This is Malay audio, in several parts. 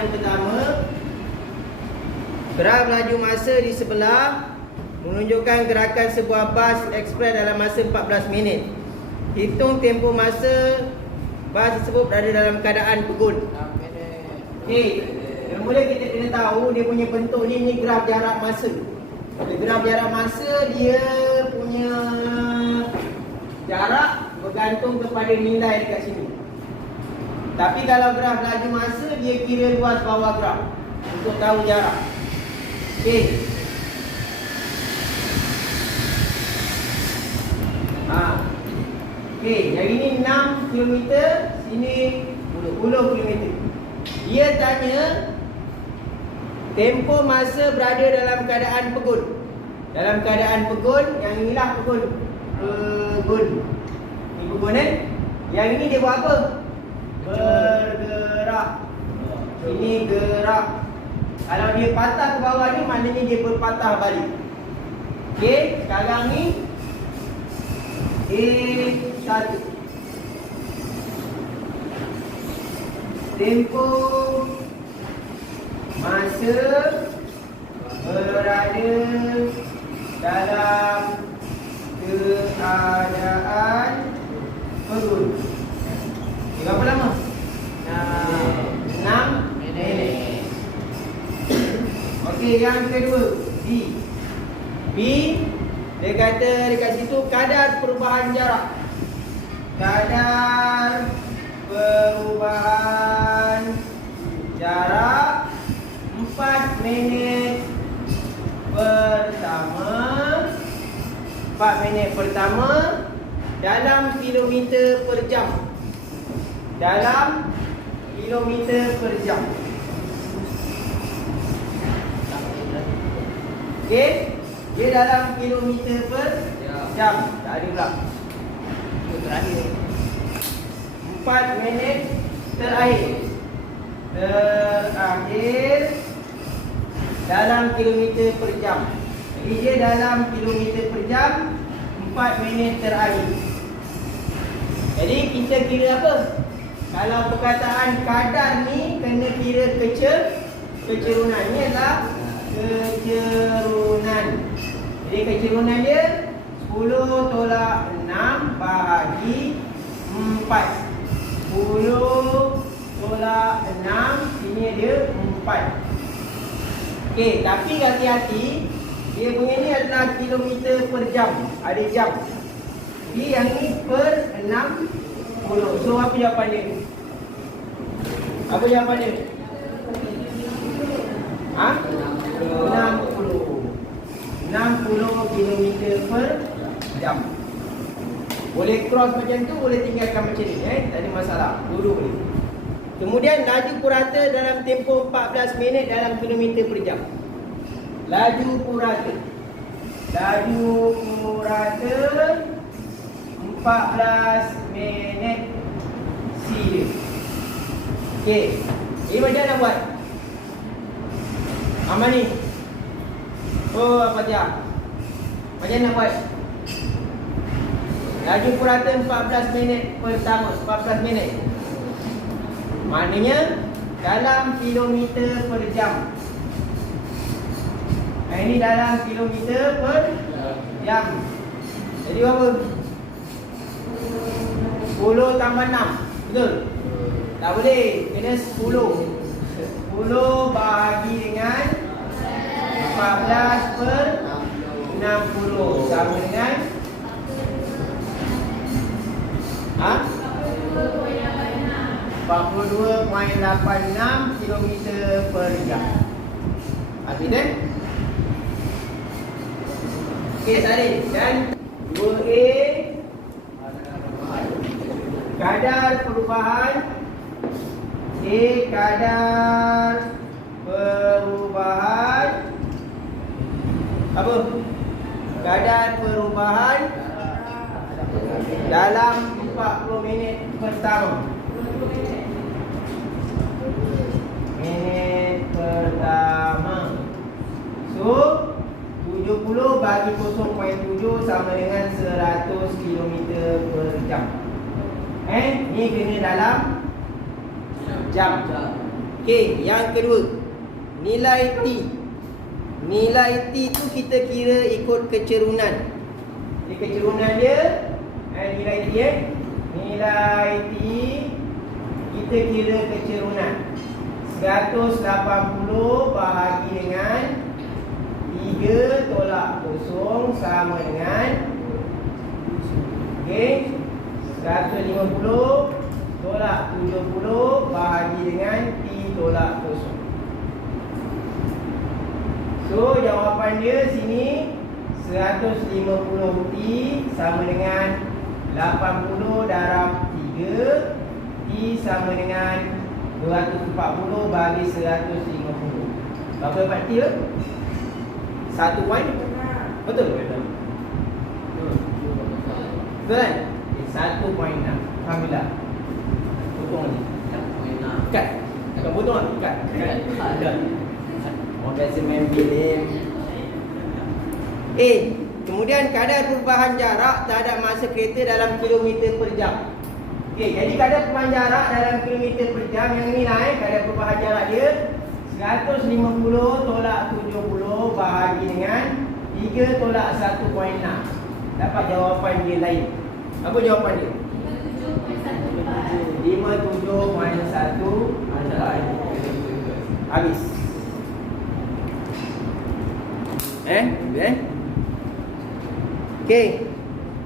yang pertama, graf laju masa di sebelah menunjukkan gerakan sebuah bas ekspres dalam masa 14 minit. Hitung tempoh masa bas tersebut berada dalam keadaan pegun. Okey, yang mula kita kena tahu dia punya bentuk ni graf jarak masa. Graf jarak masa dia punya jarak bergantung kepada nilai dekat sini. Tapi kalau graf laju masa dia kira luas bawah graf untuk tahu jarak. Okey. Okey, yang ini 6 km, sini 10 km. Dia tanya tempoh masa berada dalam keadaan pegun. Dalam keadaan pegun, yang inilah pegun. Ini pegun kan? Yang ini dia buat apa? Bergerak. Ini gerak. Kalau dia patah ke bawah ni, maknanya dia berpatah balik. Okey, sekarang ni A1. Tempoh masa berada dalam keadaan pegun. Berapa lama? 6 minit. Okey, yang kedua B. B, dia kata dekat situ kadar perubahan jarak. Kadar perubahan jarak 4 minit pertama. 4 minit pertama dalam kilometer per jam. Dalam kilometer per jam. Okey, dia dalam kilometer per jam. Tak ada pula. Itu terakhir. 4 minit terakhir. Dalam kilometer per jam. Jadi dia dalam kilometer per jam 4 minit terakhir. Jadi kita kira apa? Kalau perkataan kadar ni kena kira kecerunan. Ni adalah kecerunan. Jadi kecerunan dia 10 tolak 6 bahagi 4. 10 tolak 6, sini dia 4. Okey, tapi hati-hati, dia punya ni adalah kilometer per jam. Ada jam. Jadi yang ni per 60. So apa jawapan dia? Apa jawapan dia? 60 km per jam. Boleh cross macam tu, boleh tinggalkan macam ni, tak ada masalah. Dulu boleh. Kemudian laju purata dalam tempoh 14 minit dalam kilometer per jam. Laju purata 14 minit C. Okey, ini macam mana buat? Amal ni. Oh, apa dia? Macam mana buat? Laju purata 14 minit pertama, 14 minit. Maknanya dalam kilometer per jam. Ini dalam kilometer per jam. Jadi berapa? 10 tambah 6. Betul? Tak boleh. Kena 10. 10 bahagi dengan 14 per 60. Sama dengan 42.86 km per jam. Habis kan? Okey, salin. Dan 2A, kadar perubahan. A, kadar perubahan apa? Kadar perubahan dalam 40 minit pertama. Minit pertama. So 70 bagi 0.7 sama dengan 100 km per jam. Ni kena dalam jam. Ok, Okey, yang kedua, nilai T. Nilai T tu kita kira ikut kecerunan. Jadi kecerunan dia, nilai T nilai T kita kira kecerunan. 180 bahagi dengan 3 tolak kosong sama dengan, okey, 150 tolak 70 bahagi dengan T tolak kosong. So jawapan dia sini 150 T sama dengan 80 darab 3. T sama dengan 240 bagi 150. Berapa dapat T? 1 poin? Betul? Betul kan? 1.6. Alhamdulillah. Potong ni. Kat. Bukan potong lah. Kat. Kat. Orang biasa main film. Kemudian kadar perubahan jarak terhadap masa kereta dalam kilometer per jam. Jadi kadar perubahan jarak dalam kilometer per jam, yang ni lah kadar perubahan jarak dia 150 tolak 70 bahagi dengan 3 tolak 1.6. Dapat jawapan dia lain. Apa jawapan dia? 57.1. Habis. Okey.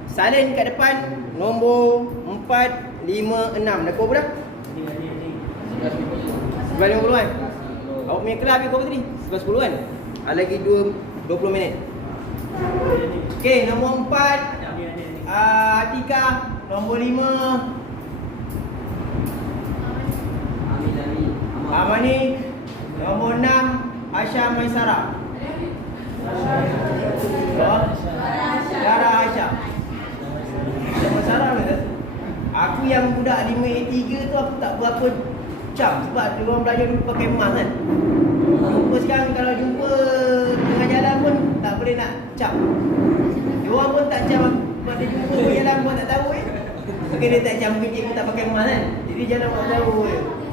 Salin kat depan nombor 4, 5, 6. Dah kau berapa? 11.50 kan? Awak punya kelas habis kau tadi? 11.10 kan? Lagi 20 minit. Okey, nombor 4 Atika. Nombor 5 Amani. Nombor 6 Asya Maisara. Dara Aisyah. Masalah mana? Aku yang budak 5A3 tu aku tak berapa cap sebab dia orang belajar dulu pakai emas kan. Jumpa sekarang kalau jumpa tengah jalan pun tak boleh nak cap. Dia orang pun tak cap sebab dia jumpa tengah jalan pun tak tahu Mungkin dia tak cap, mungkin dia pun tak pakai emas kan. Jadi jalan pun tahu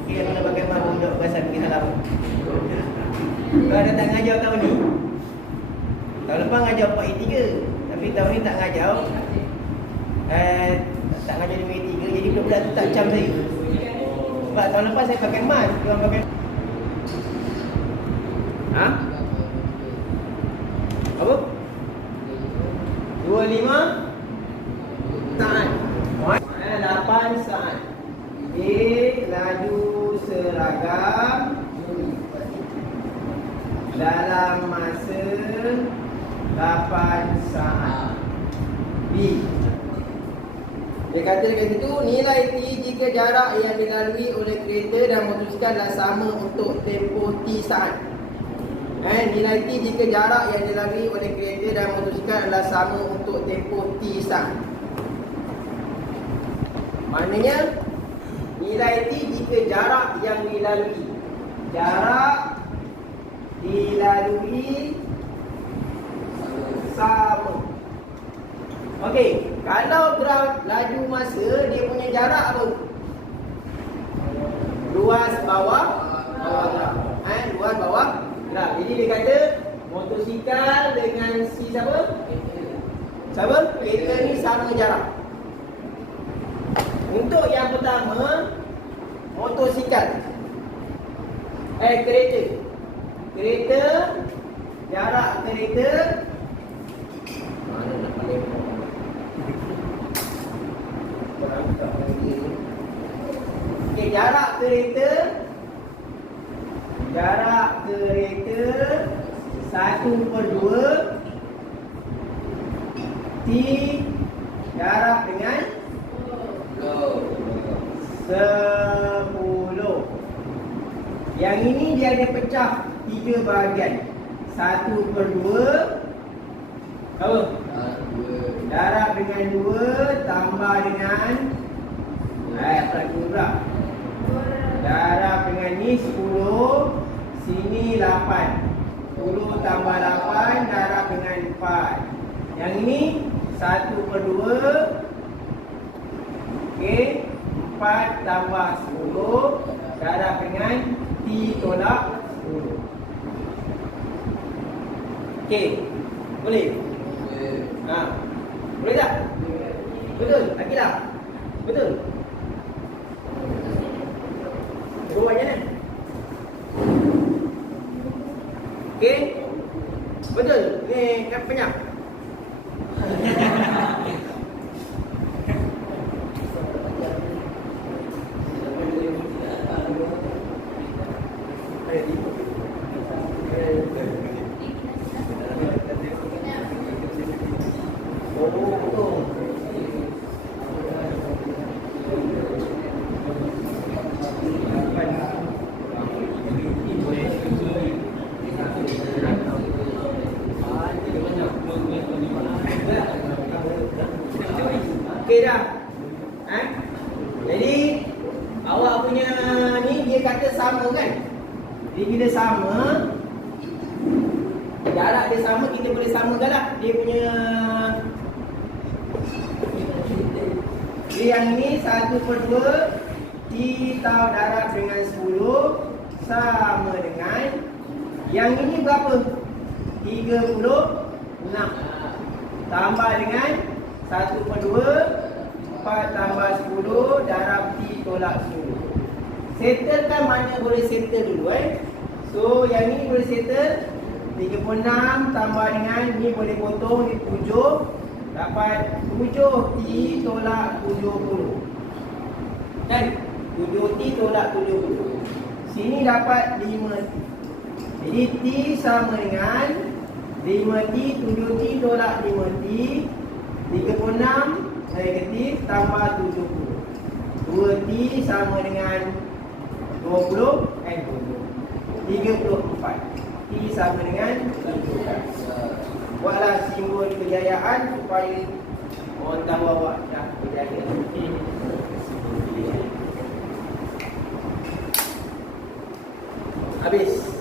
dia kena pakai emas pun tak pasal pergi salah. Kalau dia tak ngajar tahun ni, tahun lepas ngajar 4A3, tapi tahun ni tak ngajar. Tak ngajar 5A3, jadi budak-budak tu tak cam saya. Sebab tahun lepas saya pakai emas, dia orang pakai. Apa? 25 saat. 8 saat. Laju seragam dalam masa 8 saat. B. Dia kata dekat situ, nilai T jika jarak yang dilalui oleh kereta dan motosikal adalah sama untuk tempoh T saat. Nilai T jika jarak yang dilalui oleh kereta dan motosikal adalah sama untuk tempoh T saat. Maknanya nilai T jika jarak yang dilalui. Jarak dilalui sama. Okey, kalau graf laju masa dia punya jarak apa? Luas bawah graf. Luas bawah graf. Jadi dia kata motosikal dengan si siapa? Siapa? Kereta ni sama jarak. Untuk yang pertama, motosikal. Kereta. Kereta, jarak kereta. Mana nak paling? Okey, jarak kereta 1/2 T jarak dengan 10. Yang ini dia ada pecah 3 bahagian. 1/2 apa? Jarak dengan 2 tambah dengan jarak dengan ni 10, sini 8. 10 tambah 8, jarak dengan 4. Yang ini 1/2. Okey, 4 tambah 10, jarak dengan T. T tolak 10. Okey. Boleh? Ha. Boleh tak? Betul? Akilah? Betul? Buatnya ni. Okey? Betul? Ni kan banyak. Okey dah. Jadi awak punya ni dia kata sama kan? Jadi bila sama, jarak dia sama, kita boleh samakan lah dia punya. Jadi yang ni 1/2 T tau darab dengan 10 sama dengan yang ini berapa? 36 tambah dengan 1/2 4 tambah 10 darab T tolak 10. Settle kan mana boleh settle dulu So yang ni boleh settle 36 tambah dengan ni boleh potong ni 7 dapat 7 T tolak 70. Kan? 7 T tolak 70. Sini dapat 5 T. Jadi T sama dengan 5 T 7 T tolak 5 T 36 negatif tambah 70. 2T sama dengan 34. T sama dengan 17. Buatlah simbol kejayaan supaya orang tahu awak dah berjaya. Habis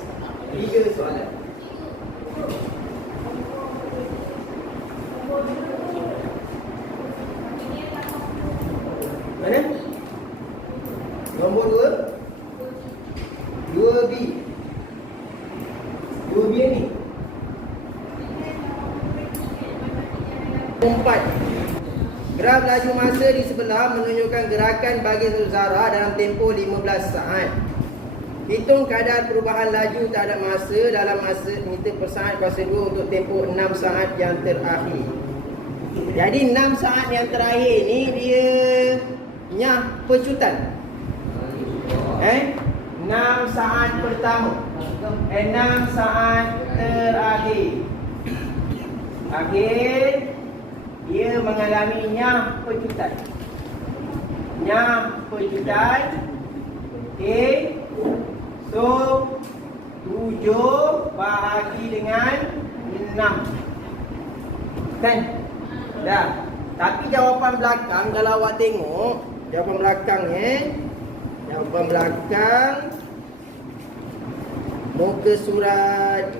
3 soalan. Mana? Nombor 2 2B 2B ni 4. Graf laju masa di sebelah menunjukkan gerakan bagi satu zarah dalam tempoh 15 saat. Hitung kadar perubahan laju terhadap masa dalam masa meter per saat kuasa 2 untuk tempoh 6 saat yang terakhir. Jadi 6 saat yang terakhir ni dia nyah pecutan. 6 saat pertama. 6 saat terakhir. Akhir dia mengalami nyah pecutan. Nyah pecutan. Okey. So 7 bahagi dengan 6. Kan? Dah. Tapi jawapan belakang kalau awak tengok jawapan belakang jawapan belakang muka surat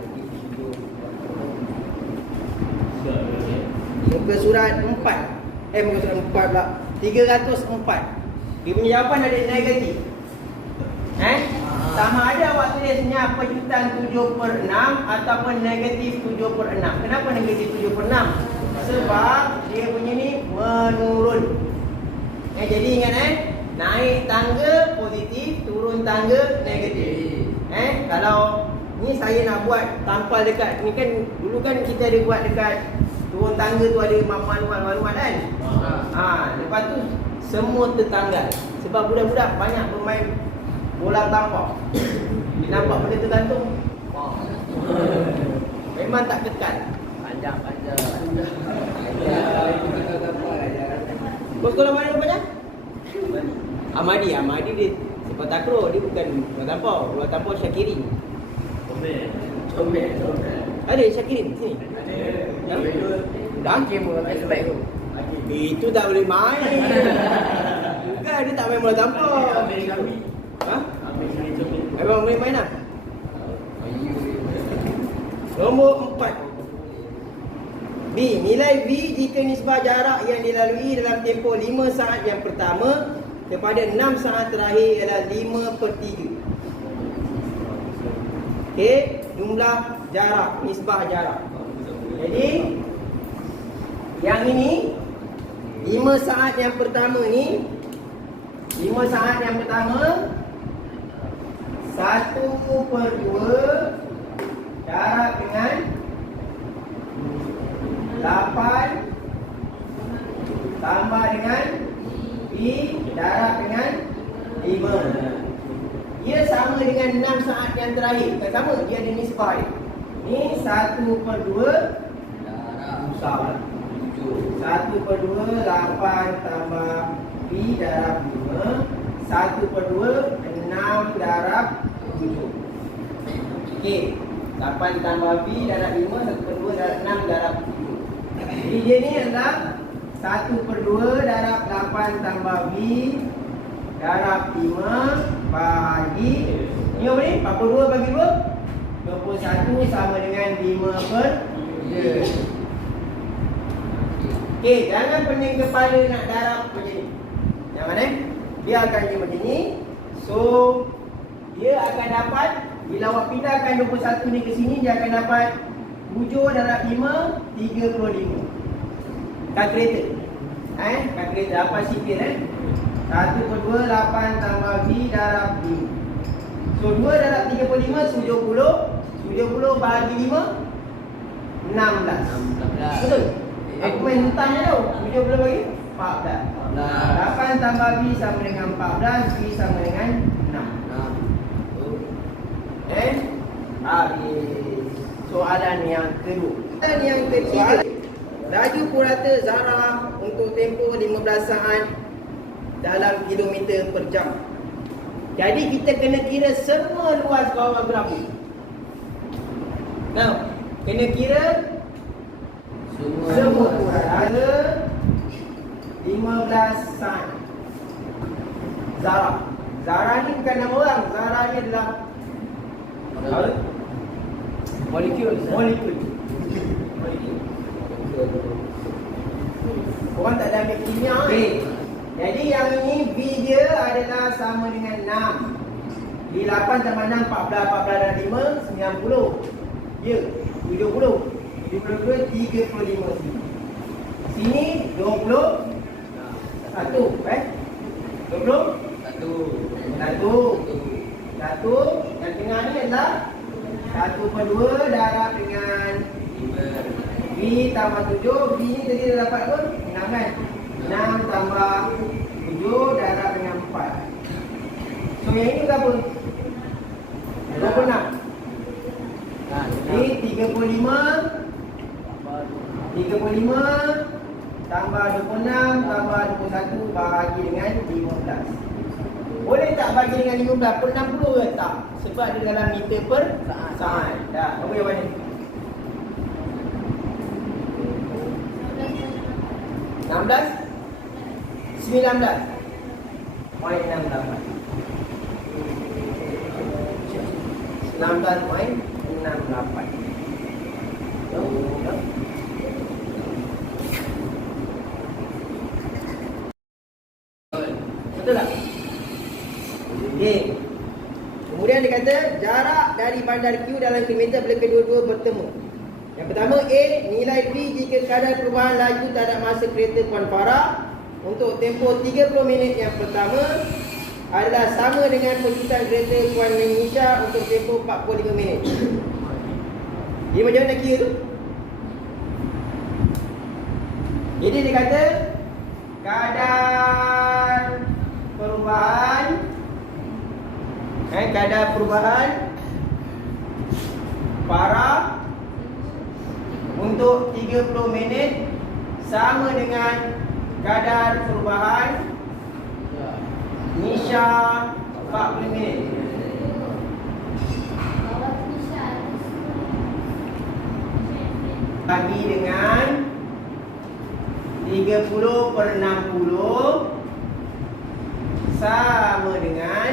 4 muka surat 4 pula 304. Dia punya jawapan ada negatif. Sama ada awak tulisnya pecutan 7/6 ataupun negatif 7/6. Kenapa negatif 7/6? Sebab dia punya ni menurun. Jadi ingat naik tangga positif, turun tangga negatif. Kalau ni saya nak buat tampal dekat ni kan dulu kan kita ada buat dekat turun tangga tu ada manual kan. Lepas tu semua tertanggal. Sebab budak-budak banyak bermain bola tampar. Dia nampak benda tergantung. Memang tak kekal. Panjang. Kau sekolah mana rupanya? Ahmadi dia sepak takraw, dia bukan bola tampar Syakirin. Comel. Ada Syakirin sini? Ada. Hakim bola tampar tu. Itu tak boleh main. Bukan dia tak main bola tampar. Abang boleh main lah. Nombor 4. B. Nilai V jika nisbah jarak yang dilalui dalam tempoh 5 saat yang pertama kepada 6 saat terakhir ialah 5/3. Okey, jumlah jarak, nisbah jarak. Jadi yang ini 5 saat yang pertama ni, 5 saat yang pertama 1/2 darab dengan 8 tambah dengan B darab dengan 5. Ia sama dengan 6 saat yang terakhir. Kan sama, dia ada nisbah dia. Ni 1/2 darab 1/2 8 tambah B darab 5. 1/2 6 darab 7. Okey, 8 tambah B darab 5. 1/2 darab 6 darab 7. Jadi dia ni adalah 1/2 darab 8 tambah B darab 5 bahagi, ni apa ni? 42 bagi 2 21 sama dengan 5/2. Okey, jangan pening kepala nak darab macam ni. Jangan biarkan dia macam ni. So dia akan dapat, bila awak pindahkan 21 ni ke sini, dia akan dapat 7 darab 5 35. Kalkulator. Kalkulator apa sikit 1/2 8 tambah B darab 5. So 2 darab 35 70. 70 bahagi 5 16. Betul? Aku main hutang je tau. 70 bagi 14. 8 tambah B sama dengan 14. B sama dengan 6. Habis. Soalan yang kedua. Dan yang ketiga, laju purata zarah untuk tempoh 15 saat dalam kilometer per jam. Jadi kita kena kira semua luas bawah grafik. Now, kena kira semua purata 15 saat. Zarah. Zarah ni bukan nama orang. Zarah ni adalah molekul. Orang tak ada ambil kimia. Jadi yang ini V dia adalah sama dengan 6. Di 8 tambah 6 14, 14 dan 5 90. Ya, 70. 72 35 sini. Sini 21 1 yang tengah ni adalah 1/2 darab dengan B tambah 7. B ni tadi dah dapat apa? 6 kan? 6 tambah 7 darab dengan 4. So yang ini berapa? 26. Jadi 35 tambah 26 tambah 21 bahagi dengan 15. Boleh tak bagi dengan 15 per 60 ke tak? Sebab dia dalam meter per saat. Dah, kamu yang mana? 16 19 poin 68. 19.68. Betul tak? Okey. Kemudian dia kata jarak dari bandar Q dalam kilometer bila kedua-dua bertemu. Yang pertama A, nilai V jika kadar perubahan laju terhadap masa kereta Puan Farah untuk tempoh 30 minit yang pertama adalah sama dengan perjalanan kereta Puan Nisha untuk tempoh 45 minit. Dia macam mana kira tu? Jadi dia kata kadar perubahan Farah untuk 30 minit sama dengan kadar perubahan Nisha 40 minit. Bagi dengan 30/60 sama dengan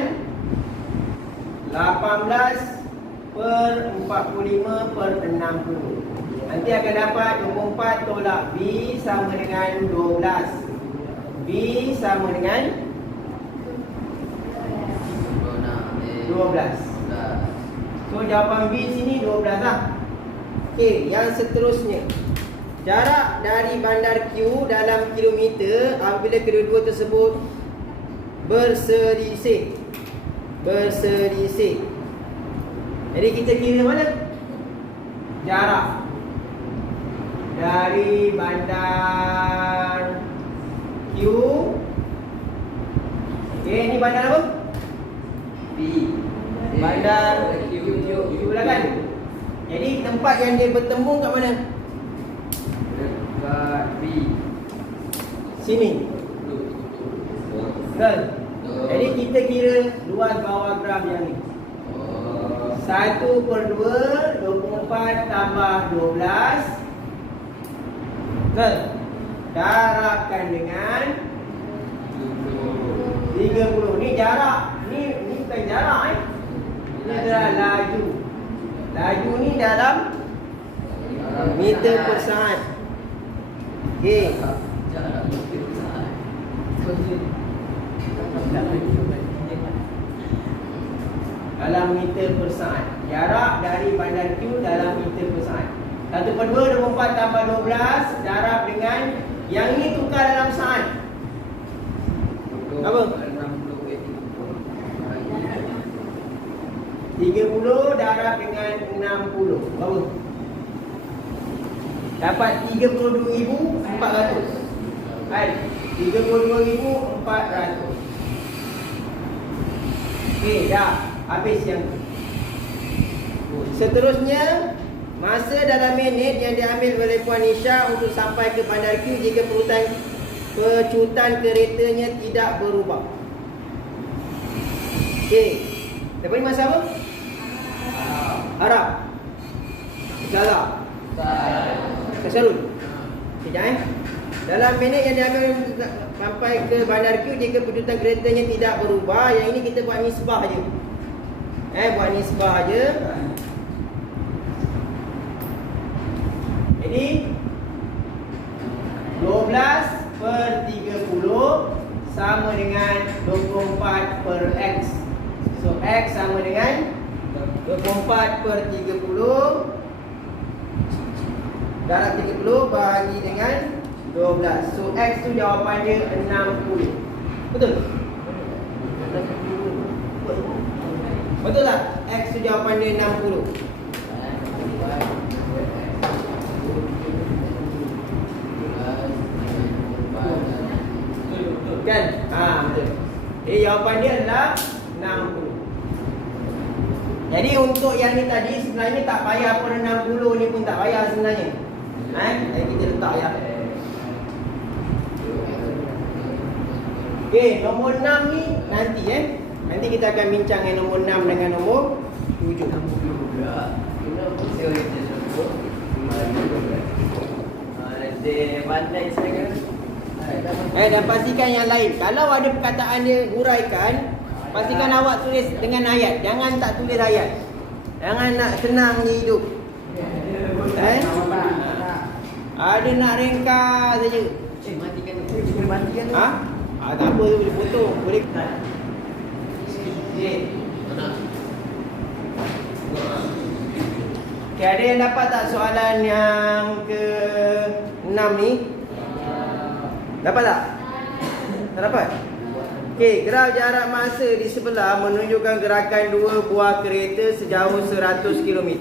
18/45/60. Nanti akan dapat 24 tolak B sama dengan 12. B sama dengan 12. So jawapan B sini 12 lah. Okey, yang seterusnya. Jarak dari bandar Q dalam kilometer apabila kedua-dua tersebut berselisih. Berselisih. Jadi kita kira mana? Jarak dari bandar Q. Okey, ni bandar apa? B. Bandar Q lah kan? Jadi tempat yang dia bertembung kat mana? Dekat B. Sini. Betul. Jadi kita kira luas bawah graf yang ni. 1/2 24 tambah 12. Betul. Darabkan dengan 30. Ni jarak. Ni bukan jarak Ini adalah laju. Laju ni dalam meter per saat. Okey. Dalam meter per saat. Jarak dari bandar Q dalam meter per saat. 1/2 24 tambah 12 darab dengan yang ini tukar dalam saat. Apa? 30 darab dengan 60. Berapa? Dapat 32,400. Kan? 32,400. Okey, dah. Habis yang tu. Seterusnya, masa dalam minit yang diambil oleh Puan Nisha untuk sampai ke bandar Q jika pecutan keretanya tidak berubah. Okey. Lepas ni masa apa? Harap. Salah. Kesarun. Sekejap Dalam minit yang diambil sampai ke bandar Q jika pecutan keretanya tidak berubah. Yang ini kita buat nisbah je. Buat nisbah je. Jadi 12/30 sama dengan 24 per X. So X sama dengan 24/30 darab 30 bahagi dengan 12. So X tu jawapan dia 60. Betul? Betul tak? X tu jawapan dia 60. Kan? Betul. Jadi jawapan dia adalah 60. Jadi untuk yang ni tadi sebenarnya tak payah pun 60 ni pun tak payah sebenarnya. Jadi kita letak ya. Okey, nombor 6 ni nanti Nanti kita akan bincang yang nombor 6 dengan nombor 7. Dan pastikan yang lain. Kalau ada perkataan dia huraikan, pastikan awak tulis dengan ayat. Jangan tak tulis ayat. Jangan nak senang je hidup. Ada nak ringkas saja. Matikan tu. Tak apa tu boleh potong. Boleh. Okay, ada yang dapat tak soalan yang ke-6 ni? Dapat tak? Tak dapat? Okey, graf jarak masa di sebelah menunjukkan gerakan dua buah kereta sejauh 100 km.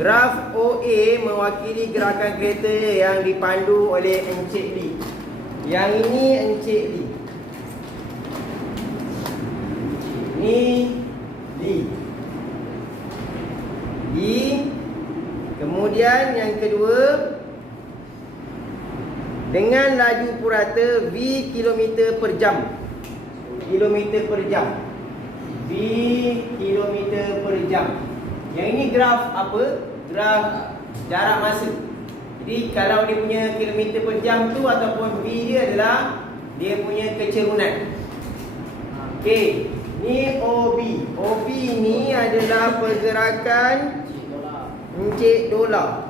Graf OA mewakili gerakan kereta yang dipandu oleh Encik Lee. Yang ini Encik Lee. Ni Lee. Lee. Kemudian yang kedua, dengan laju purata V km per jam. Kilometer per jam. V km per jam. Yang ini graf apa? Graf jarak masa. Jadi kalau dia punya kilometer per jam tu ataupun V dia adalah dia punya kecerunan. Okey, ni OB. OB ni adalah pergerakan Encik Dolar.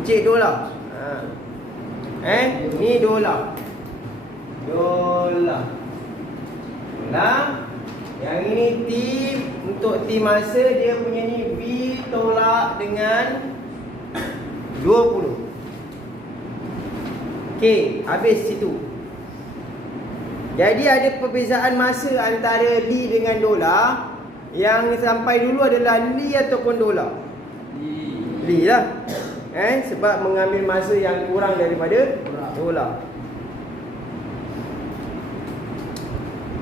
Encik Dolar. Ni dolar. Dolar. Yang ini T, untuk T masa dia punya ni V tolak dengan 20. Okey, habis situ. Jadi ada perbezaan masa antara Li dengan dolar. Yang sampai dulu adalah Li ataupun dolar? Li lah. Sebab mengambil masa yang kurang daripada dolar.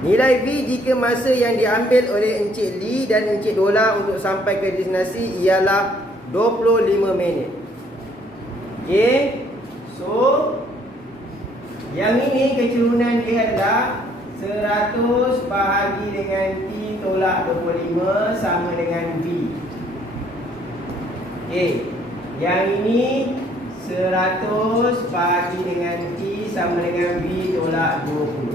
Nilai V jika masa yang diambil oleh Encik Li dan Encik Dolar untuk sampai ke destinasi ialah 25 minit. Okey. So, yang ini kecerunan dia adalah 100 bahagi dengan T tolak 25 sama dengan V. Okey. Yang ini 100 bahagi dengan T sama dengan V tolak 20.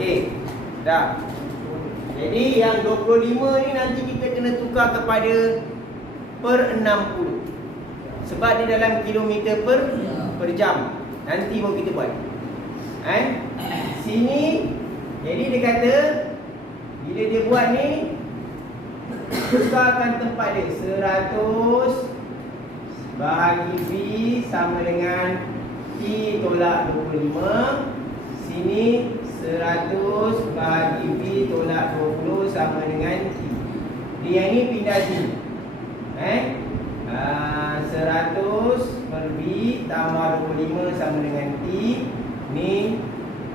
Okey. Dah. Jadi yang 25 ni nanti kita kena tukar kepada per 60. Sebab dia dalam kilometer per jam. Nanti baru kita buat. Sini, jadi dia kata bila dia buat ni, tukarkan tempat dia 100 bahagi V sama dengan T tolak 25. Sini 100 bahagi V tolak 20 sama dengan T. Dia yang ni pindah sini. 100 per V tambah 25 sama dengan T. Ni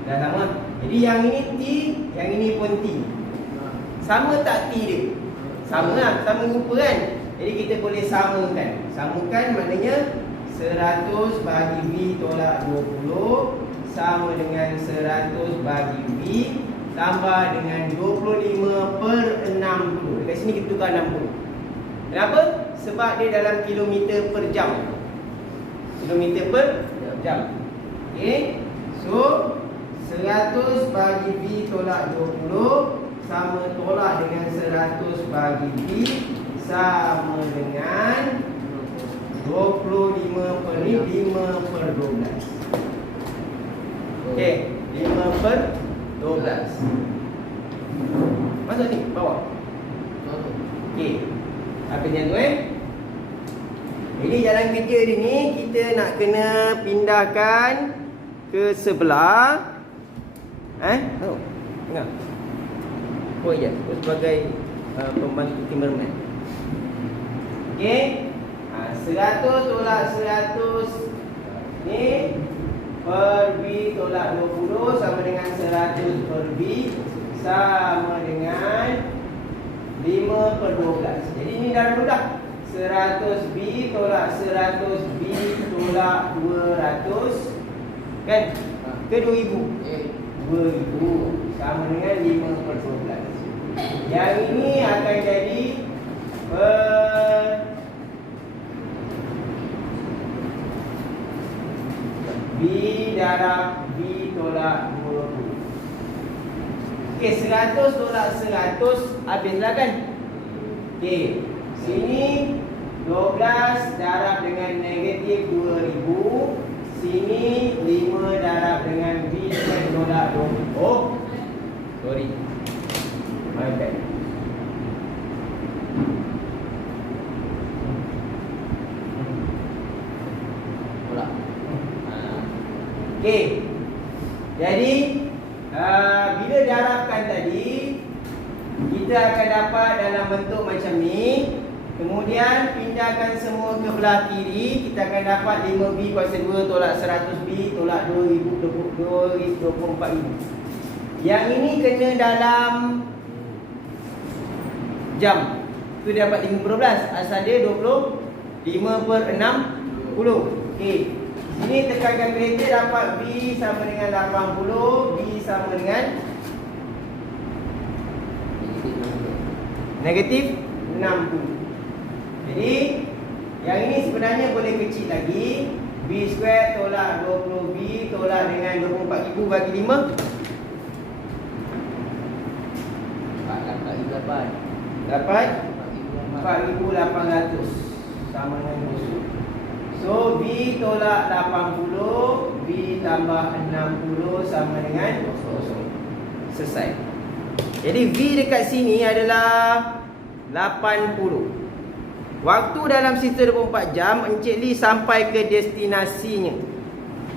dah sama. Jadi yang ini T, yang ini pun T. Sama tak T dia? Sama lah, sama rupa kan? Jadi kita boleh samakan. Samakan maknanya 100 bahagi V tolak 20 sama dengan 100 bahagi V tambah dengan 25 per 60. Dekat sini kita tukar 60. Kenapa? Sebab dia dalam kilometer per jam. Kilometer per jam. Okey. So 100 bahagi V tolak 20 sama tolak dengan 100 bahagi V sama dengan 25 per 5 per 12. Okey, 5 per 12. Masuk ni, bawah. Okey. Apa dia tu Jadi jalan kerja dia ni kita nak kena pindahkan ke sebelah. Tahu? Tengah. Oh ya, sebagai pembantu timberman. Okey. 100 tolak 100 ni per V tolak 20 sama dengan 100 per V sama dengan 5 per 12. Jadi ni dah mudah. 100 V tolak 100 V tolak 200 kan? Ke 2000? 2000 sama dengan 5 per 12. Yang ini akan jadi per V darab V tolak 20. Okey, 100 tolak 100 habislah kan? Okey, sini 12 darab dengan negatif 2000. Sini 5 darab dengan V tolak 20. Oh, sorry. My bad. Okey. Jadi bila darabkan tadi kita akan dapat dalam bentuk macam ni. Kemudian pindahkan semua ke belah kiri. Kita akan dapat 5B kuasa 2 tolak 100B tolak 24,000. Yang ini kena dalam jam. Itu dapat 5 per 12. Asal dia 25 per 60. Okey. Sini tekankan kereta dapat V sama dengan 80. V sama dengan negatif 60. Jadi yang ini sebenarnya boleh kecil lagi. V square tolak 20V tolak dengan 24,000 bagi 5. Dapat 4,800 sama dengan 20. So V tolak 80, V tambah 60 sama dengan 0. selesai. Jadi V dekat sini adalah 80. Waktu dalam sistem 24 jam Encik Lee sampai ke destinasinya.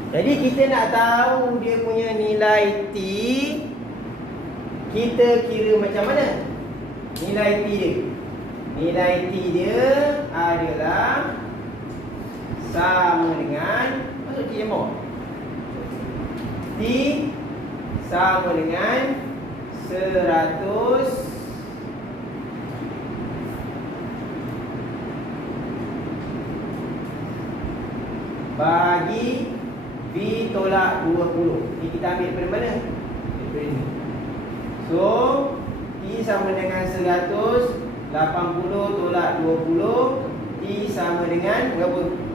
Jadi kita nak tahu dia punya nilai T, kita kira macam mana? Nilai T dia. Nilai T dia adalah sama dengan, masuk T yang bawah. T sama dengan 100 bagi V tolak 20. Ini kita ambil daripada mana? Daripada ni. So T sama dengan 100, 80 tolak 20, T sama dengan berapa?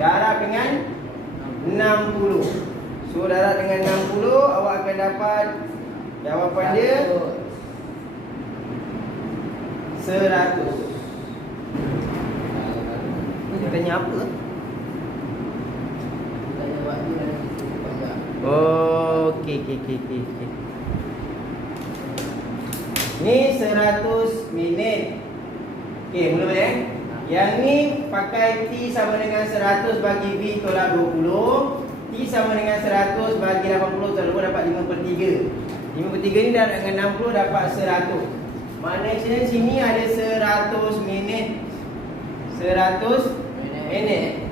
Darab dengan 60. So darab dengan 60, awak akan dapat jawapan dia 100. Dia tanya apa? Oh, okey. Ni 100 minit. Okey, mula balik. Yang ni pakai T sama dengan 100 bagi V tolak 20. T sama dengan 100 bagi 80 tolak 20 dapat 5/3. 5/3 ni darab dengan 60 dapat 100. Maknanya sini ada 100 minit. 100 minit.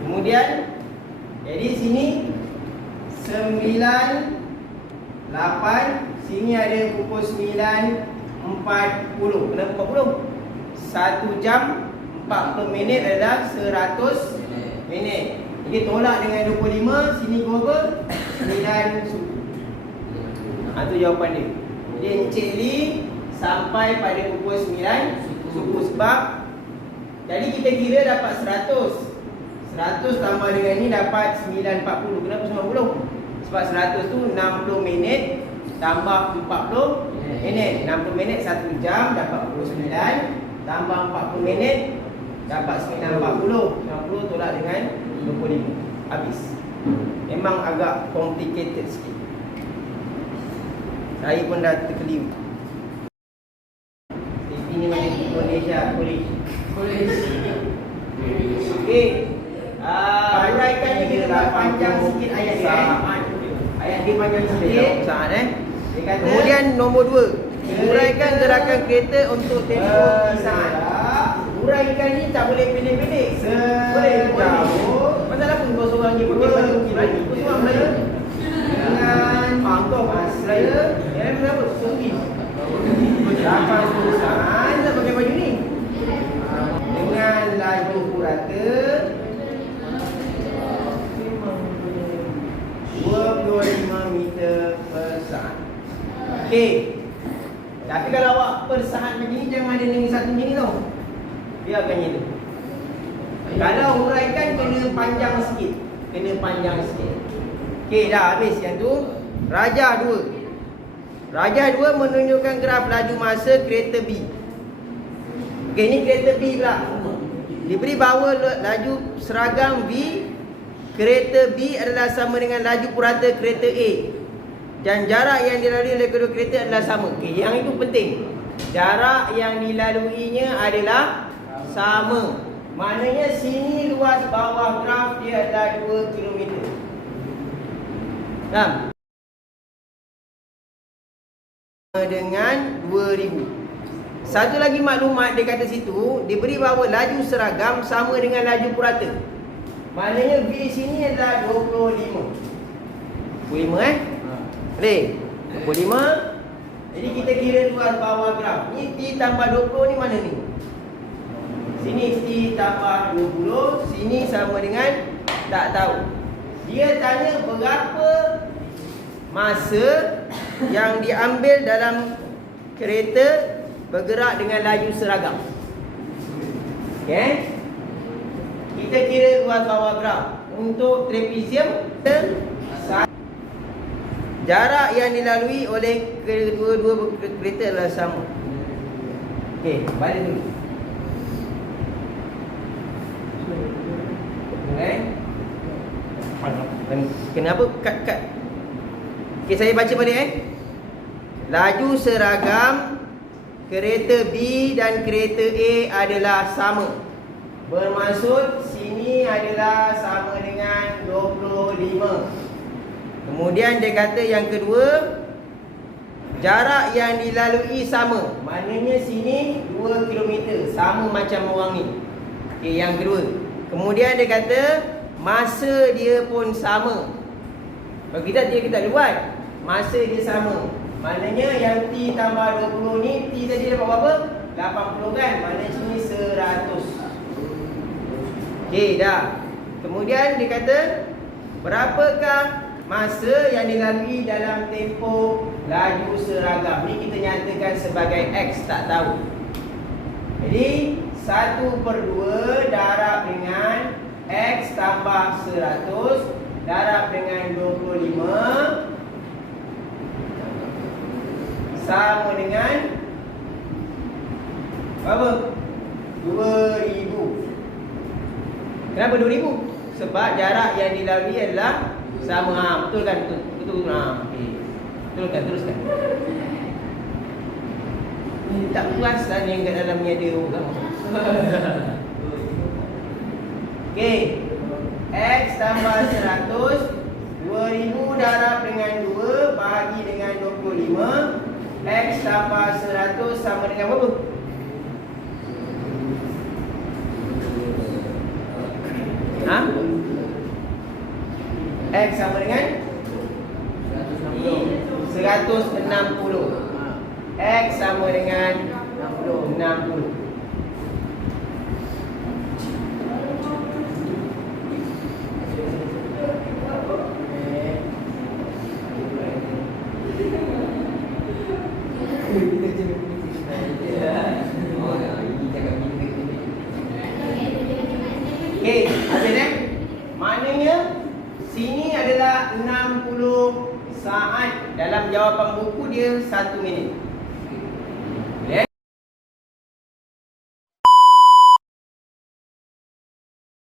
Kemudian jadi sini 98. Sini ada pukul 9.40. Kenapa 40? 1 jam 40 minit adalah 100 minit. Jadi tolak dengan 25. Sini berapa? 9 suku. Itu jawapan dia. Jadi Encik Lee sampai pada pukul 9 suku. Sebab jadi kita kira dapat 100. 100 tambah dengan ni dapat 9.40. Kenapa 90? Sebab 100 tu 60 minit tambah 40 minit. 60 minit 1 jam dapat 29. Tambah 40 minit dapat 9.40. 90 tolak dengan 25. Habis. Memang agak complicated sikit. Saya pun dah terkeliru. Ini macam Indonesia College. Okey. Uraikan ni kita panjang sikit ayat dia. Ayat dia panjang sikit. Kemudian nombor 2. Uraikan gerakan kereta untuk tempoh pisang. Uraikan ni tak boleh pilih-pilih. Boleh jauh. Pasal apa kau seorang ni pakai baju Melayu? Kau seorang Melayu? Dengan kau Melayu. Yang berapa? Sunggi. Dapat perusahaan tak pakai baju ni. Dengan laju purata 25 meter per saat. Okey. Tapi kalau awak per saat macam ni, jangan ada dengan satu gini tau. Biarkan je tu. Kalau huraikan kena panjang sikit. Okey, dah habis yang tu. Rajah 2. Rajah 2 menunjukkan graf laju masa kereta B. Okey, ni kereta B pula. Diberi bahawa laju seragam V kereta B adalah sama dengan laju purata kereta A. Dan jarak yang dilalui oleh kedua kereta adalah sama. Okey, yang itu penting. Jarak yang dilaluinya adalah sama. Maknanya sini luas bawah graf dia adalah 2 km. Faham? Dengan 2000. Satu lagi maklumat dia kata situ, diberi bahawa laju seragam sama dengan laju purata. Maknanya V sini adalah 25. 25 Boleh? 25. Jadi kita kira luas bawah graf. Ni T tambah 20 ni mana ni? Sini T tambah 20. Sini sama dengan tak tahu. Dia tanya berapa masa yang diambil dalam kereta bergerak dengan laju seragam. Okay? Kita kira luas bawah graf. Untuk trapezium, jarak yang dilalui oleh kedua-dua kereta adalah sama. Okey, balik dulu. Kenapa kat? Okey, saya baca balik Laju seragam kereta B dan kereta A adalah sama. Bermaksud sini adalah sama dengan 25. Kemudian dia kata yang kedua, jarak yang dilalui sama. Maknanya sini 2 km, sama macam orang ni. Okey, yang kedua. Kemudian dia kata masa dia pun sama. Kalau kita luat, masa dia sama. Maknanya yang T tambah 20 ni, T tadi dapat berapa? 80 kan? Maknanya sini 100. Okey, dah. Kemudian dia kata berapakah masa yang dilalui dalam tempoh laju seragam. Ni kita nyatakan sebagai X, tak tahu. Jadi 1/2 darab dengan X tambah 100 darab dengan 25 sama dengan berapa? 2000. Kenapa 2000? Sebab jarak yang dilalui adalah sama. Betul kan? Betul. Okey. Betulkan, teruskan. Ni tak puas lah ni yang kat dalam ni ada orang. Okey. X tambah 100, 2000 darab dengan 2 bahagi dengan 25. X tambah 100 sama dengan berapa? X sama dengan 160. X sama dengan 60. Okey, habis maknanya sini adalah 60 saat. Dalam jawapan buku dia 1 minit.